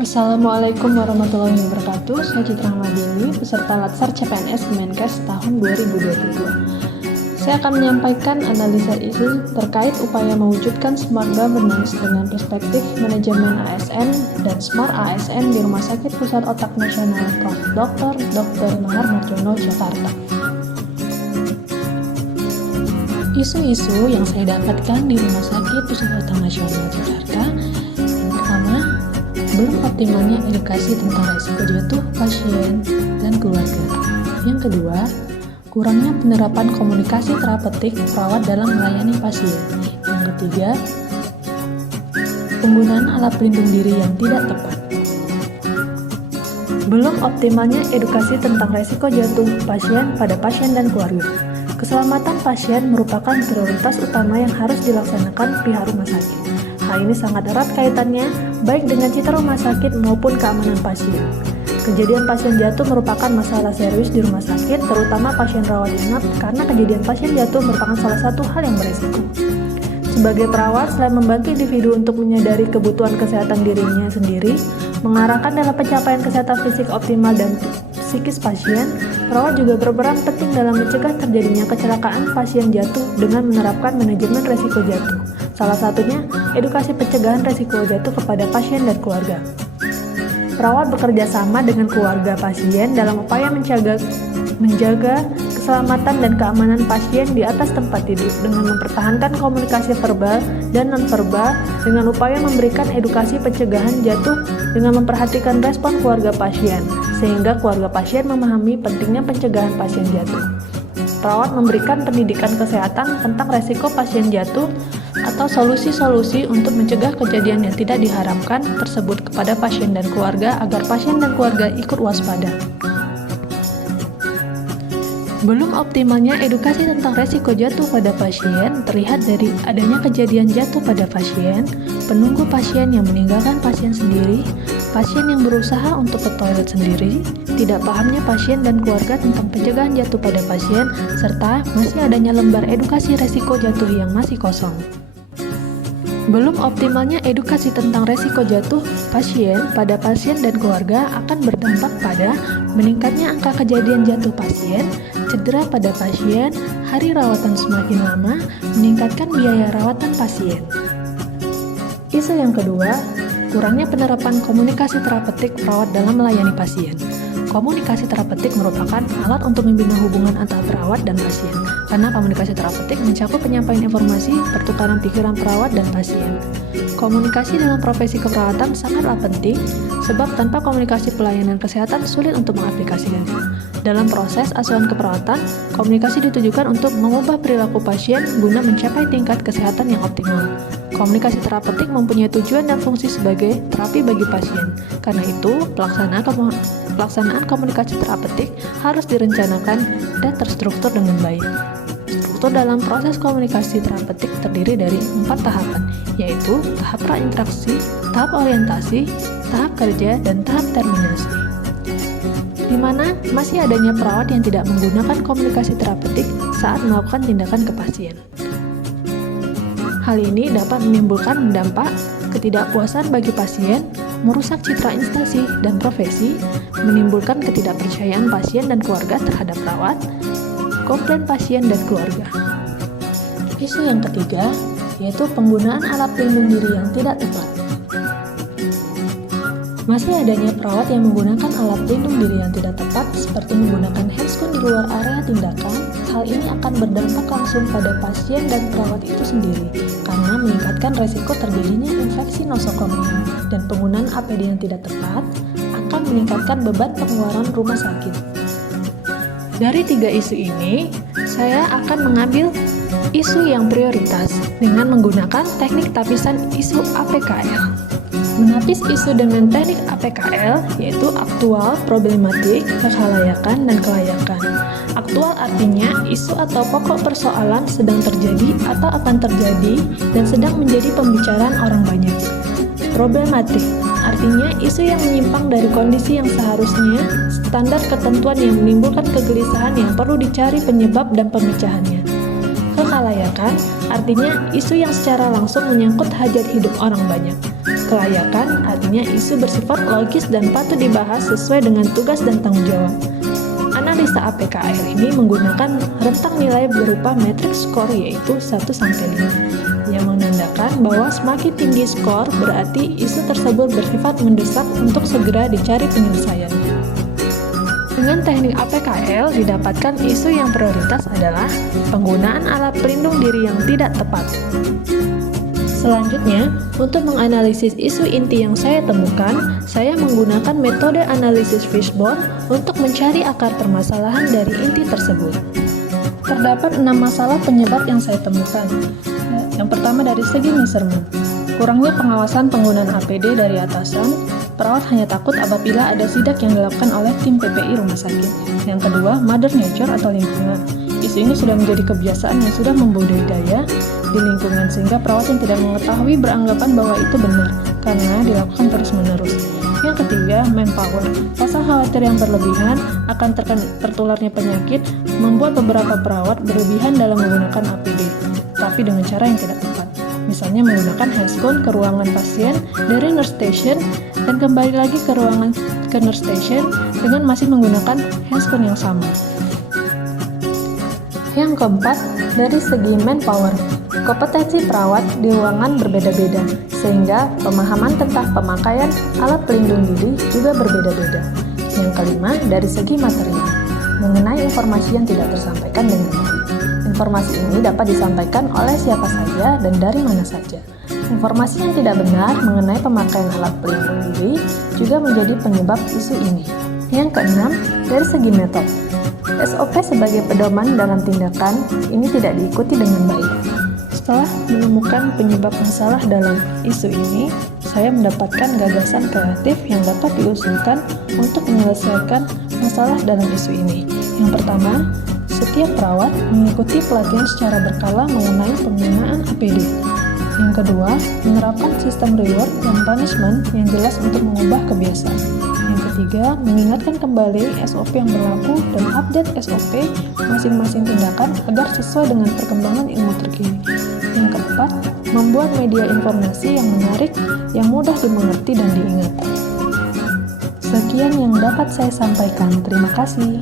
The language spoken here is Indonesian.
Assalamualaikum warahmatullahi wabarakatuh. Saya Citra Ahmadini, peserta Latsar CPNS Kemenkes tahun 2022. Saya akan menyampaikan analisa isu terkait upaya mewujudkan smart governance dengan perspektif manajemen ASN dan smart ASN di Rumah Sakit Pusat Otak Nasional Prof. Dr. Nahar Marjono, Jakarta. Isu-isu yang saya dapatkan di Rumah Sakit Pusat Otak Nasional Jakarta, yang pertama, belum optimalnya edukasi tentang risiko jatuh pasien dan keluarga. Yang kedua, kurangnya penerapan komunikasi terapeutik perawat dalam melayani pasien. Yang ketiga, penggunaan alat pelindung diri yang tidak tepat. Belum optimalnya edukasi tentang risiko jatuh pasien pada pasien dan keluarga. Keselamatan pasien merupakan prioritas utama yang harus dilaksanakan pihak rumah sakit. Hal ini sangat erat kaitannya baik dengan citra rumah sakit maupun keamanan pasien. Kejadian pasien jatuh merupakan masalah serius di rumah sakit, terutama pasien rawat inap, karena kejadian pasien jatuh merupakan salah satu hal yang beresiko. Sebagai perawat, selain membantu individu untuk menyadari kebutuhan kesehatan dirinya sendiri, mengarahkan dalam pencapaian kesehatan fisik optimal dan psikis pasien, perawat juga berperan penting dalam mencegah terjadinya kecelakaan pasien jatuh dengan menerapkan manajemen risiko jatuh. Salah satunya, edukasi pencegahan risiko jatuh kepada pasien dan keluarga. Perawat bekerja sama dengan keluarga pasien dalam upaya menjaga keselamatan dan keamanan pasien di atas tempat tidur dengan mempertahankan komunikasi verbal dan nonverbal dengan upaya memberikan edukasi pencegahan jatuh dengan memperhatikan respon keluarga pasien sehingga keluarga pasien memahami pentingnya pencegahan pasien jatuh. Perawat memberikan pendidikan kesehatan tentang resiko pasien jatuh atau solusi-solusi untuk mencegah kejadian yang tidak diharapkan tersebut kepada pasien dan keluarga agar pasien dan keluarga ikut waspada. Belum optimalnya edukasi tentang resiko jatuh pada pasien terlihat dari adanya kejadian jatuh pada pasien, penunggu pasien yang meninggalkan pasien sendiri, pasien yang berusaha untuk ke toilet sendiri, tidak pahamnya pasien dan keluarga tentang pencegahan jatuh pada pasien, serta masih adanya lembar edukasi resiko jatuh yang masih kosong. Belum optimalnya edukasi tentang resiko jatuh pasien pada pasien dan keluarga akan berdampak pada meningkatnya angka kejadian jatuh pasien, cedera pada pasien, hari rawatan semakin lama, meningkatkan biaya rawatan pasien. Isu yang kedua, kurangnya penerapan komunikasi terapeutik perawat dalam melayani pasien. Komunikasi terapeutik merupakan alat untuk membina hubungan antara perawat dan pasien, karena komunikasi terapeutik mencakup penyampaian informasi, pertukaran pikiran perawat dan pasien. Komunikasi dalam profesi keperawatan sangatlah penting, sebab tanpa komunikasi pelayanan kesehatan sulit untuk mengaplikasikannya. Dalam proses asuhan keperawatan, komunikasi ditujukan untuk mengubah perilaku pasien guna mencapai tingkat kesehatan yang optimal. Komunikasi terapeutik mempunyai tujuan dan fungsi sebagai terapi bagi pasien. Karena itu, pelaksanaan komunikasi terapeutik harus direncanakan dan terstruktur dengan baik. Struktur dalam proses komunikasi terapeutik terdiri dari 4 tahapan, yaitu tahap prainteraksi, tahap orientasi, tahap kerja, dan tahap terminasi. Di mana masih adanya perawat yang tidak menggunakan komunikasi terapeutik saat melakukan tindakan ke pasien. Hal ini dapat menimbulkan dampak ketidakpuasan bagi pasien, merusak citra instansi dan profesi, menimbulkan ketidakpercayaan pasien dan keluarga terhadap perawat, komplain pasien dan keluarga. Isu yang ketiga, yaitu penggunaan alat pelindung diri yang tidak tepat. Masih adanya perawat yang menggunakan alat pelindung diri yang tidak tepat, seperti menggunakan handscoon di luar area tindakan. Hal ini akan berdampak langsung pada pasien dan perawat itu sendiri, karena meningkatkan resiko terjadinya infeksi nosokomial, dan penggunaan APD yang tidak tepat akan meningkatkan beban pengeluaran rumah sakit. Dari 3 isu ini, saya akan mengambil isu yang prioritas dengan menggunakan teknik tapisan isu APKL. Menapis isu dengan teknik APKL yaitu aktual, problematik, kekhalayakan, dan kelayakan. Aktual artinya isu atau pokok persoalan sedang terjadi atau akan terjadi dan sedang menjadi pembicaraan orang banyak. Problematik artinya isu yang menyimpang dari kondisi yang seharusnya, standar ketentuan yang menimbulkan kegelisahan yang perlu dicari penyebab dan pemecahannya. Kekhalayakan artinya isu yang secara langsung menyangkut hajat hidup orang banyak. Kelayakan artinya isu bersifat logis dan patut dibahas sesuai dengan tugas dan tanggung jawab. Analisa APKL ini menggunakan rentang nilai berupa matriks skor yaitu 1-5, yang menandakan bahwa semakin tinggi skor berarti isu tersebut bersifat mendesak untuk segera dicari penyelesaiannya. Dengan teknik APKL didapatkan isu yang prioritas adalah penggunaan alat pelindung diri yang tidak tepat. Selanjutnya, untuk menganalisis isu inti yang saya temukan, saya menggunakan metode analisis fishbone untuk mencari akar permasalahan dari inti tersebut. Terdapat 6 masalah penyebab yang saya temukan. Yang pertama dari segi measurement, kurangnya pengawasan penggunaan APD dari atasan, perawat hanya takut apabila ada sidak yang dilakukan oleh tim PPI rumah sakit. Yang kedua, mother nature atau lingkungan. Isu ini sudah menjadi kebiasaan yang sudah membudidaya di lingkungan sehingga perawat yang tidak mengetahui beranggapan bahwa itu benar karena dilakukan terus-menerus. Yang ketiga, manpower. Rasa khawatir yang berlebihan akan tertularnya penyakit membuat beberapa perawat berlebihan dalam menggunakan APD, tapi dengan cara yang tidak tepat. Misalnya menggunakan handphone ke ruangan pasien dari nurse station dan kembali lagi ke nurse station dengan masih menggunakan handphone yang sama. Yang keempat, dari segi manpower. Kompetensi perawat di ruangan berbeda-beda, sehingga pemahaman tentang pemakaian alat pelindung diri juga berbeda-beda. Yang kelima, dari segi materi, mengenai informasi yang tidak tersampaikan dengan baik. Informasi ini dapat disampaikan oleh siapa saja dan dari mana saja. Informasi yang tidak benar mengenai pemakaian alat pelindung diri juga menjadi penyebab isu ini. Yang keenam, dari segi metode. SOP sebagai pedoman dalam tindakan ini tidak diikuti dengan baik. Setelah menemukan penyebab masalah dalam isu ini, saya mendapatkan gagasan kreatif yang dapat diusulkan untuk menyelesaikan masalah dalam isu ini. Yang pertama, setiap perawat mengikuti pelatihan secara berkala mengenai penggunaan APD. Yang kedua, menerapkan sistem reward dan punishment yang jelas untuk mengubah kebiasaan. Yang ketiga, mengingatkan kembali SOP yang berlaku dan update SOP masing-masing tindakan agar sesuai dengan perkembangan ilmu terkini. Yang keempat, membuat media informasi yang menarik, yang mudah dimengerti dan diingat. Sekian yang dapat saya sampaikan. Terima kasih.